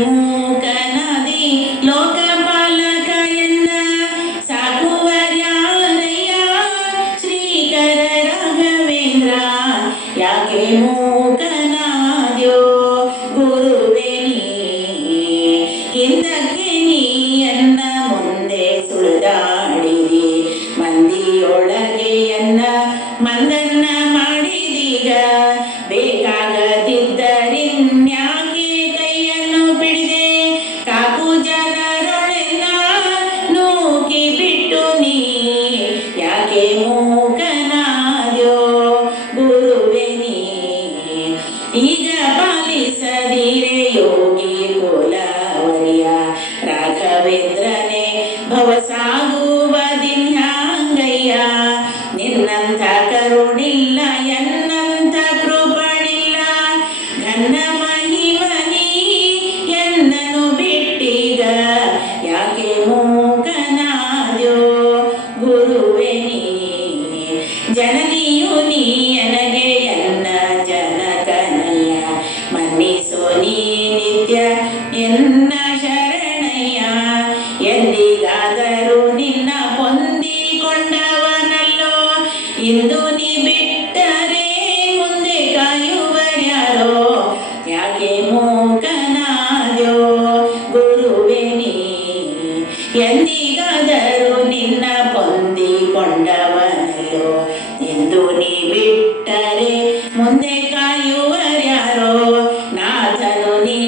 ಮೂಕನಾದಿ ಲೋಕಪಾಲಕ ಎನ್ನ ಸಾಕುವರ್ಯಾರಯ್ಯ ಶ್ರೀಕರ ರಾಘವೇಂದ್ರ. ಯಾಕೆ ಮೂಕನಾದ್ಯೋ ಗುರುವೇ ನೀ, ಹಿಂದಕ್ಕೆ ನೀಯನ್ನ ಮುಂದೆ ಸುಳಿದಾಡಿದಿ, ಮಂದಿಯೊಳಗೆಯನ್ನ ಮಂದನ್ನ ಮಾಡಿದೀಗ. ಬೇಕಾಗದಿದ್ದರಿನ್ಯಾಕೆ ಕೈಯನ್ನು ಬಿಡಿದೆ, ಕಾಪು ಜನರೊಳೆಲ್ಲ ನೂಕಿ ಬಿಟ್ಟು ನೀ. ಯಾಕೆ ಮೂಕನಾದ್ಯೋ ಗುರುವೇ ನೀ, ಈಗ ಪಾಲಿಸದಿರೆ ಯೋಗಿ ಕುಲವರ್ಯ ರಾಘವೇಂದ್ರನೇ ಭವಸಾಗುವುದಿನ್ಯಾಂಗಯ್ಯ. ನಿನ್ನಂಥ ಕರುಣಿಲ್ಲ ಎನ್ನಂಥ ಕೃಪಣಿಲ್ಲ, ಘನ್ನ ಮಹಿಮನಿ ಎನ್ನನು ಬಿಟ್ಟೀಗ. ಯಾಕೆ ಮೂಕನಾದ್ಯೋ ಗುರುವೇ ನೀ, ಜನನಿಯು ನೀ ನನಗೆ ಎನ್ನ ಜನಕನಯ್ಯ. ಮನ್ನಿಸೋ ನೀ ನಿತ್ಯ ಎನ್ನ ಶರಣಯ್ಯ. ಎಂದಿಗಾದರೂ ನಿನ್ನ ಹೊಂದಿಕೊಂಡವನಲ್ಲೋ, ಇಂದು ನೀ ಬಿಟ್ಟರೆ ಮುಂದೆ ಕಾಯುವರ್ಯಾರೋ. ಯಾಕೆ ಮೂಕನಾದ್ಯೋ ಗುರುವೇ ನೀ, ಎಂದಿಗಾದರೂ ನಿನ್ನ ಹೊಂದಿಕೊಂಡವನಲ್ಲೋ, ಇಂದು ನೀ ಬಿಟ್ಟರೆ ಮುಂದೆ ಕಾಯುವರ್ಯಾರೋ. ನಾಥನು ನೀ